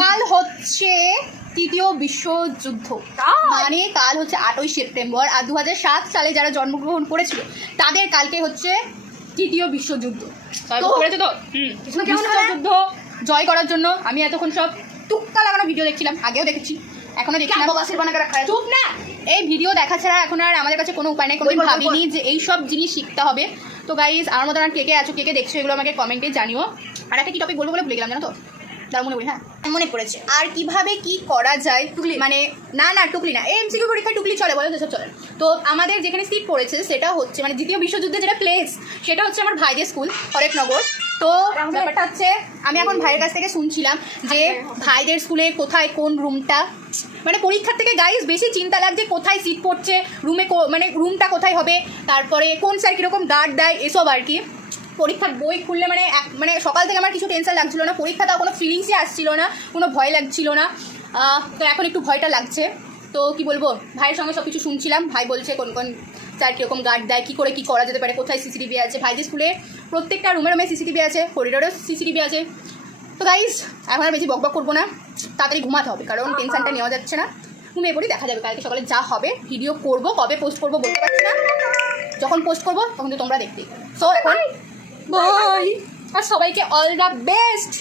কাল হচ্ছে তৃতীয় বিশ্বযুদ্ধ, মানে কাল হচ্ছে 8ই সেপ্টেম্বর। আর 2007 সালে যারা জন্মগ্রহণ করেছিল তাদের কালকে হচ্ছে তৃতীয় বিশ্বযুদ্ধ। বিশ্বযুদ্ধ জয় করার জন্য আমি এতক্ষণ সব টুক্কা লাগানো ভিডিও দেখছিলাম, আগেও দেখেছি, এখনো দেখছিলাম। চুপ না, এই ভিডিও দেখা ছাড়া এখন আর আমাদের কাছে কোনো উপায় নেই। কোনোদিন ভাবিনি যে এই সব জিনিস শিখতে হবে। তো গাইজ, আমার মতো আর কে কে আছো, কে কে দেখছো, এগুলো আমাকে কমেন্টে জানিও। আর একটা কি টপিক বলবো বলে ভুলে গেলাম, জানো তো? তার মনে করি, হ্যাঁ মনে পড়েছে। আর কিভাবে কি করা যায়, টুকলি মানে না টুকলি না, এমসিকিউ পরীক্ষায় টুকলি চলে, বলো যেসব চলে। তো আমাদের যেখানে সিট পড়েছে সেটা হচ্ছে মানে দ্বিতীয় বিশ্বযুদ্ধে যেটা প্লেস, সেটা হচ্ছে আমার ভাইদের স্কুল হরেকনগর। তো ব্যাপারটা হচ্ছে আমি এখন ভাইয়ের কাছ থেকে শুনছিলাম যে ভাইদের স্কুলে কোথায় কোন রুমটা, মানে পরীক্ষার থেকে গাইজ বেশি চিন্তা লাগছে কোথায় সিট পড়ছে, রুমে মানে রুমটা কোথায় হবে, তারপরে কোন স্যার কীরকম গার্ড দেয়, এসব আর কি। পরীক্ষার বই খুললে মানে সকাল থেকে আমার কিছু টেনশন লাগছিল না, পরীক্ষা তাও কোনো ফিলিংসই আসছিল না, কোনো ভয় লাগছিল না। তো এখন একটু ভয়টা লাগছে। তো কি বলবো, ভাইয়ের সঙ্গে সব কিছু শুনছিলাম। ভাই বলছে কোন কোন স্যার কীরকম গার্ড দেয়, কী করে কী করা যেতে পারে, কোথায় সিসিটিভি আছে। ভাইদের স্কুলে প্রত্যেকটা রুমে সিসিটিভি আছে, করিডোরেও সিসিটিভি আছে। তো গাইজ, এখন আর বেশি বকবক করবো না, তাড়াতাড়ি ঘুমাতে হবে, কারণ টেনশনটা নেওয়া যাচ্ছে না। ঘুমিয়ে পড়ি, দেখা যাবে কালকে সকালে যা হবে। ভিডিও করবো, কবে পোস্ট করবো বলতে পারছি না, যখন পোস্ট করবো তখন তো তোমরা দেখতে। সো এখন বাই, আর সবাইকে অল দ্য বেস্ট।